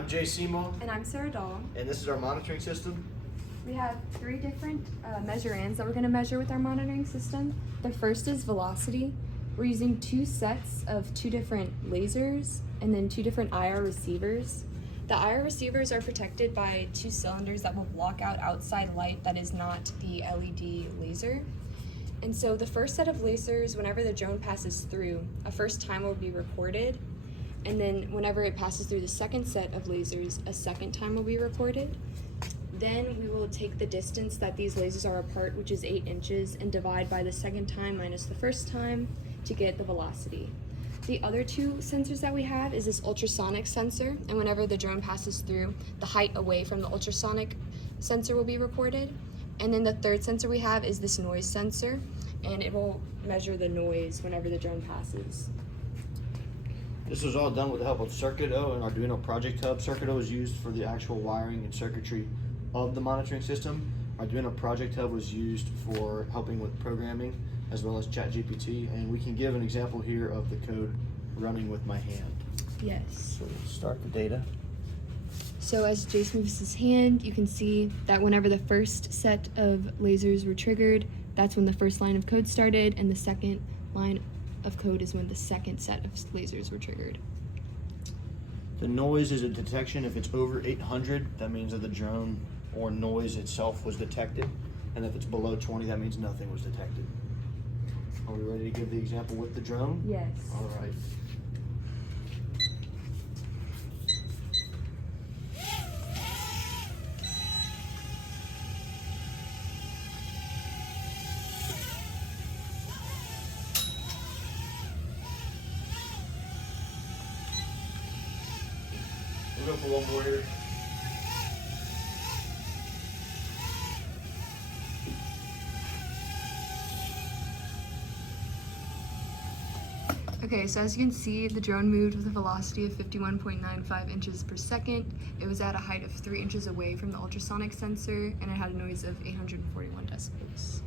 I'm Jay Seymour, And I'm Sarah Dahl. and this is our monitoring system. We have three different measurands that we're going to measure with our monitoring system. The first is velocity. We're using two sets of two different lasers and then two different IR receivers. The IR receivers are protected by two cylinders that will block out outside light that is not the LED laser. And so the first set of lasers, whenever the drone passes through, a first time will be recorded. And then whenever it passes through the second set of lasers, a second time will be recorded. Then we will take the distance that these lasers are apart, which is 8 inches, and divide by the second time minus the first time to get the velocity. The other two sensors that we have is this ultrasonic sensor, and whenever the drone passes through, the height away from the ultrasonic sensor will be recorded. And then the third sensor we have is this noise sensor, and it will measure the noise whenever the drone passes. This was all done with the help of Circuito and Arduino Project Hub. Circuito is used for the actual wiring and circuitry of the monitoring system. Arduino Project Hub was used for helping with programming as well as ChatGPT, and we can give an example here of the code running with my hand. Yes. So we'll start the data. So as Jace moves his hand, you can see that whenever the first set of lasers were triggered, that's when the first line of code started, and the second line of code is when the second set of lasers were triggered. The noise is a detection. If it's over 800, that means that the drone or noise itself was detected. And if it's below 20, that means nothing was detected. Are we ready to give the example with the drone? Yes. All right. We'll go for one more here. Okay, so as you can see, the drone moved with a velocity of 51.95 inches per second. It was at a height of 3 inches away from the ultrasonic sensor, and it had a noise of 841 decibels.